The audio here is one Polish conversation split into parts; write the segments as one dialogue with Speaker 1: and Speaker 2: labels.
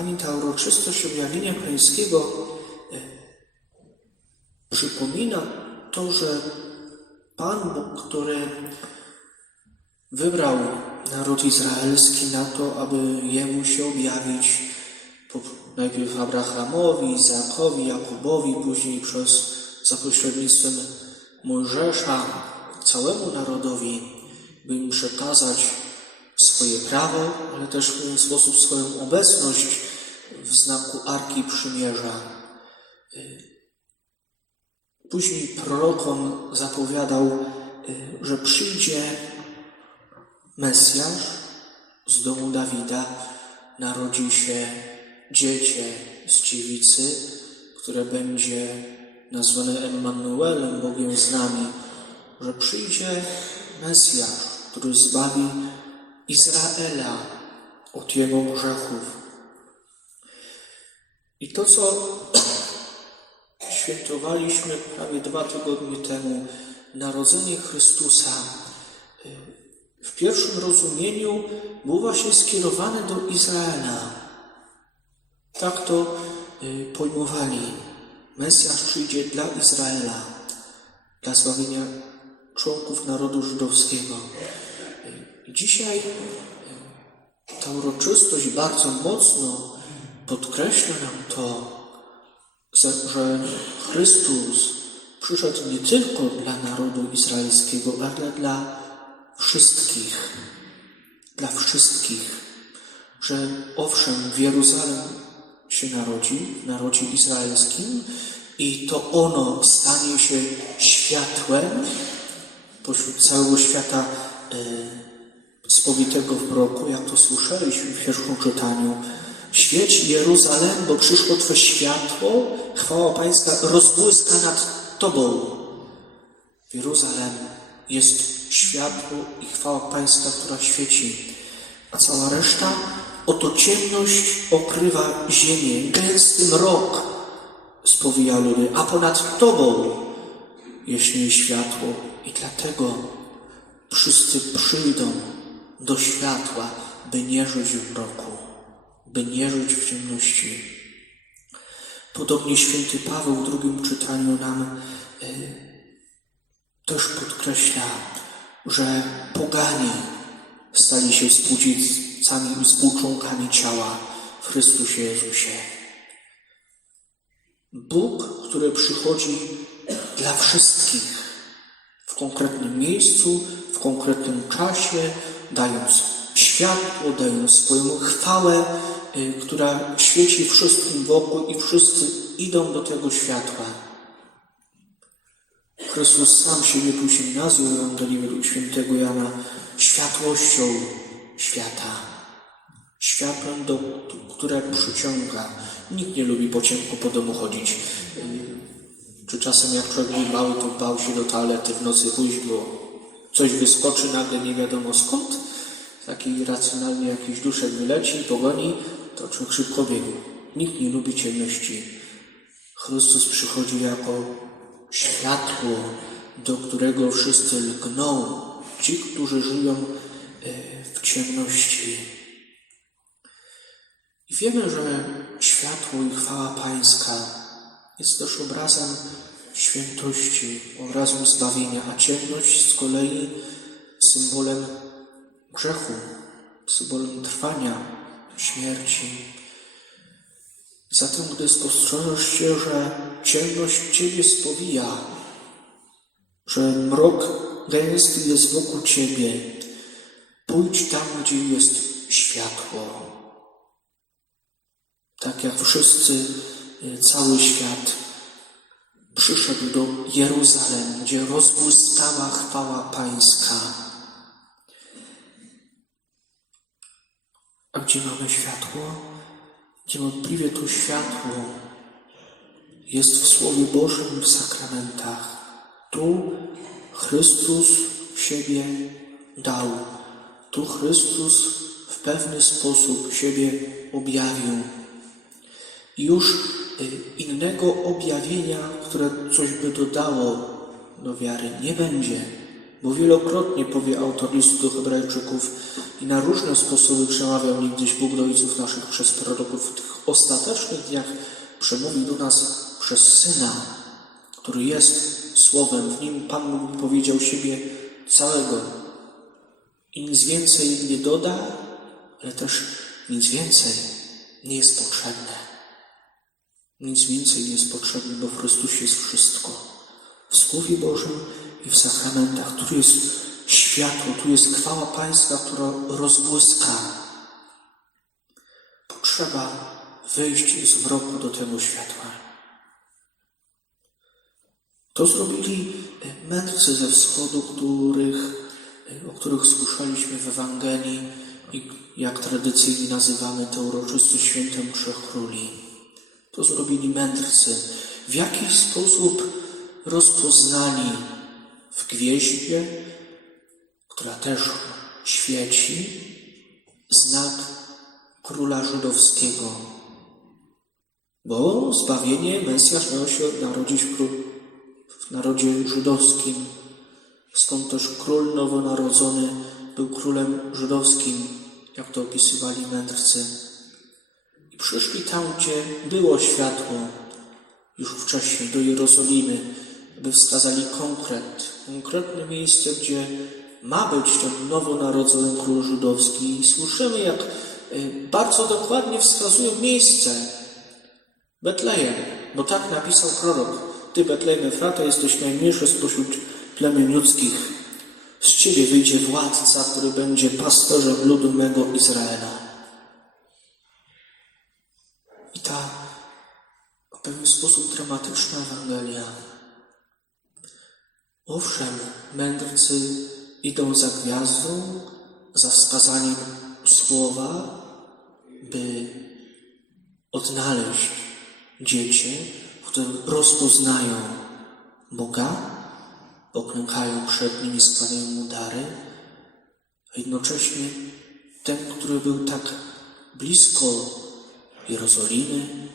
Speaker 1: kochani, ta uroczystość objawienia Pańskiego e, przypomina to, że Pan Bóg, który wybrał naród izraelski na to, aby Jemu się objawić, najpierw Abrahamowi, Izakowi, Jakubowi, później przez za pośrednictwem Mojżesza całemu narodowi, by im przekazać swoje prawo, ale też w pewien sposób swoją obecność w znaku Arki Przymierza. Później prorokom zapowiadał, że przyjdzie Mesjasz z domu Dawida, narodzi się dziecię z dziewicy, które będzie nazwane Emmanuelem, Bogiem z nami, że przyjdzie Mesjasz, który zbawi Izraela od jego grzechów. I to, co świętowaliśmy prawie dwa tygodnie temu, narodzenie Chrystusa, y, w pierwszym rozumieniu było właśnie skierowane do Izraela. Tak to y, pojmowali. Mesjasz przyjdzie dla Izraela, dla zbawienia członków narodu żydowskiego. Dzisiaj y, ta uroczystość bardzo mocno podkreśla nam to, że- Chrystus przyszedł nie tylko dla narodu izraelskiego, ale dla wszystkich. Dla wszystkich. Że owszem, w Jeruzalem się narodzi, w narodzie izraelskim, i to ono stanie się światłem pośród całego świata e, spowitego w roku, jak to słyszeliśmy w pierwszym czytaniu. Świeć Jeruzalem, bo przyszło Twe światło, chwała Pańska rozbłyska nad Tobą. W Jeruzalem jest światło i chwała Pańska, która świeci, a cała reszta oto ciemność okrywa ziemię, gęsty mrok spowija ludy, a ponad Tobą jaśnieje światło i dlatego wszyscy przyjdą do światła, by nie żyć w mroku, by nie żyć w ciemności. Podobnie święty Paweł w drugim czytaniu nam e, też podkreśla, że pogani stali się współdzielcami i współczłonkami ciała w Chrystusie Jezusie. Bóg, który przychodzi dla wszystkich w konkretnym miejscu, w konkretnym czasie, dając światło, dając swoją chwałę, y, która świeci wszystkim wokół i wszyscy idą do tego światła. Chrystus sam siebie później nazwał w Ewangelii świętego Jana światłością świata. Światłem, do, które przyciąga. Nikt nie lubi po ciemku po domu chodzić. Yy, Czy czasem jak człowiek mały, to bał się do toalety w nocy pójść, bo coś wyskoczy nagle nie wiadomo skąd. Taki racjonalnie jakiś duszek wyleci, pogoni, to człowiek szybko biegł. Nikt nie lubi ciemności. Chrystus przychodzi jako światło, do którego wszyscy lgną, ci, którzy żyją e, w ciemności. I wiemy, że światło i chwała Pańska jest też obrazem świętości, obrazem zbawienia, a ciemność z kolei symbolem grzechu, symbolem trwania, śmierci. Zatem, gdy spostrzeżesz się, że ciemność Ciebie spowija, że mrok gęsty jest wokół Ciebie, pójdź tam, gdzie jest światło. Tak jak wszyscy, e, cały świat przyszedł do Jeruzalem, gdzie rozbłyskała chwała Pańska. A gdzie mamy światło? Niewątpliwie to światło jest w Słowie Bożym, w sakramentach. Tu Chrystus siebie dał. Tu Chrystus w pewny sposób siebie objawił. Już innego objawienia, które coś by dodało do wiary, nie będzie. bo wielokrotnie powie autor listu do Hebrajczyków i na różne sposoby przemawiał niegdyś Bóg do ojców naszych przez proroków w tych ostatecznych dniach przemówił do nas przez Syna, który jest Słowem. W nim Pan Bóg powiedział siebie całego i nic więcej nie doda, ale też nic więcej nie jest potrzebne. Nic więcej nie jest potrzebne, bo w Chrystusie jest wszystko. W Słowie Bożym i w sakramentach. Tu jest światło, tu jest chwała Pańska, która rozbłyska. Potrzeba wyjść z mroku do tego światła. To zrobili mędrcy ze wschodu, których, o których słyszeliśmy w Ewangelii i jak tradycyjnie nazywamy tę uroczystość świętem Trzech Króli. To zrobili mędrcy. W jakiś sposób rozpoznali w gwieździe, która też świeci, znak króla żydowskiego. Bo zbawienie Mesjasz miał się narodzić w narodzie żydowskim. Skąd też król nowonarodzony był królem żydowskim, jak to opisywali mędrcy. Tam, gdzie było światło, już wcześniej, do Jerozolimy, by wskazali konkret, konkretne miejsce, gdzie ma być ten nowonarodzony król żydowski. I słyszymy, jak y, bardzo dokładnie wskazują miejsce Betlejem, bo tak napisał prorok. Ty, Betlejem Efrata, jesteś najmniejszy spośród plemion ludzkich. Z ciebie wyjdzie władca, który będzie pasterzem ludu mego Izraela. I ta w pewien sposób dramatyczna Ewangelia. Owszem, mędrcy idą za gwiazdą, za wskazaniem słowa, by odnaleźć dziecię, w którym rozpoznają Boga, poklękają przed nim i składają mu dary, a jednocześnie ten, który był tak blisko Jerozolimy,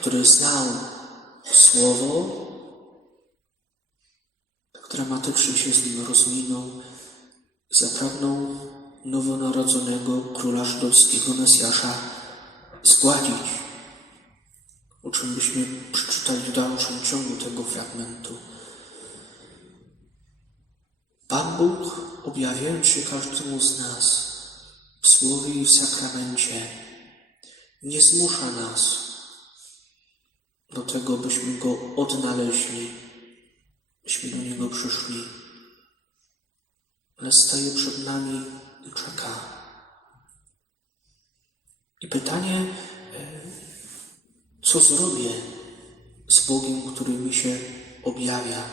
Speaker 1: który znał Słowo, dramatycznie się z nim rozminął zapragnął nowonarodzonego króla żydowskiego Mesjasza zgładzić, o czym byśmy przeczytali w dalszym ciągu tego fragmentu. Pan Bóg, objawiając się każdemu z nas w Słowie i w sakramencie, nie zmusza nas do tego, byśmy Go odnaleźli byśmy do Niego przyszli, ale staje przed nami i czeka. I pytanie, e, co zrobię z Bogiem, który mi się objawia?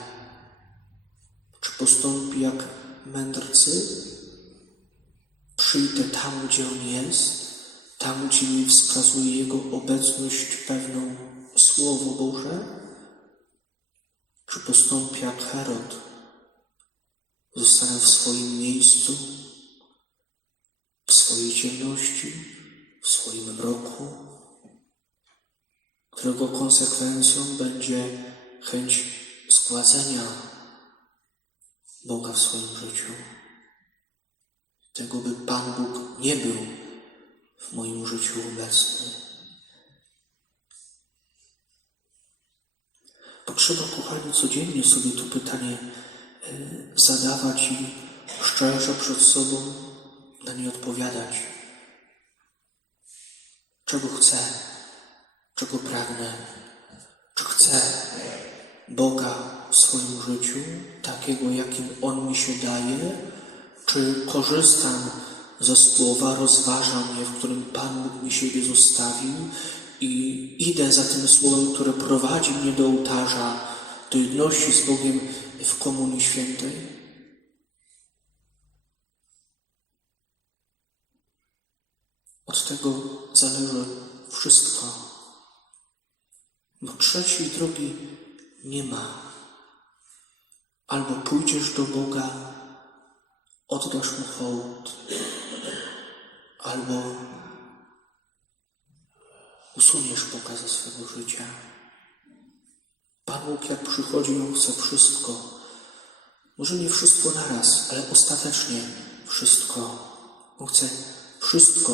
Speaker 1: Czy postąpi jak mędrcy? Przyjdę tam, gdzie On jest, tam, gdzie mi wskazuje Jego obecność pewną Słowo Boże? Czy postąpi jak Herod? Zostanę w swoim miejscu, w swojej ciemności, w swoim mroku, którego konsekwencją będzie chęć zgładzenia Boga w swoim życiu. Tego, by Pan Bóg nie był w moim życiu obecny. Potrzeba, kochani, codziennie sobie to pytanie e, zadawać i szczerze przed sobą na nie odpowiadać. Czego chcę? Czego pragnę? Czy chcę Boga w swoim życiu, takiego, jakim On mi się daje? Czy korzystam ze słowa, rozważam je, w którym Pan Bóg mi siebie zostawił i idę za tym słowem, które prowadzi mnie do ołtarza, do jedności z Bogiem w Komunii Świętej? Od tego zależy wszystko. Bo trzeciej drogi nie ma. Albo pójdziesz do Boga, oddasz mu hołd, albo usuniesz Boga ze swego życia. Pan Bóg jak przychodzi, On chce wszystko. Może nie wszystko naraz, ale ostatecznie wszystko. On chce wszystko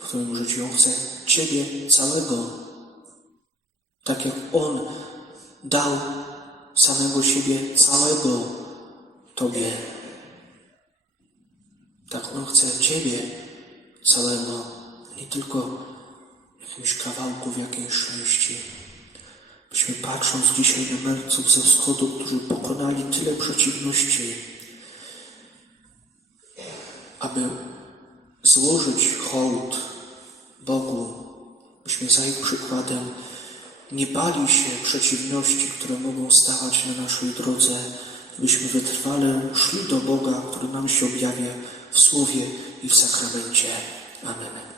Speaker 1: w Twoim życiu. On chce Ciebie całego. Tak jak On dał samego siebie całego Tobie. Tak On chce Ciebie całego, nie tylko jakimś kawałku w jakiejś części. Byśmy patrząc dzisiaj na mędrców ze wschodu, którzy pokonali tyle przeciwności, aby złożyć hołd Bogu, byśmy za ich przykładem nie bali się przeciwności, które mogą stawać na naszej drodze, byśmy wytrwale szli do Boga, który nam się objawia w Słowie i w sakramencie. Amen.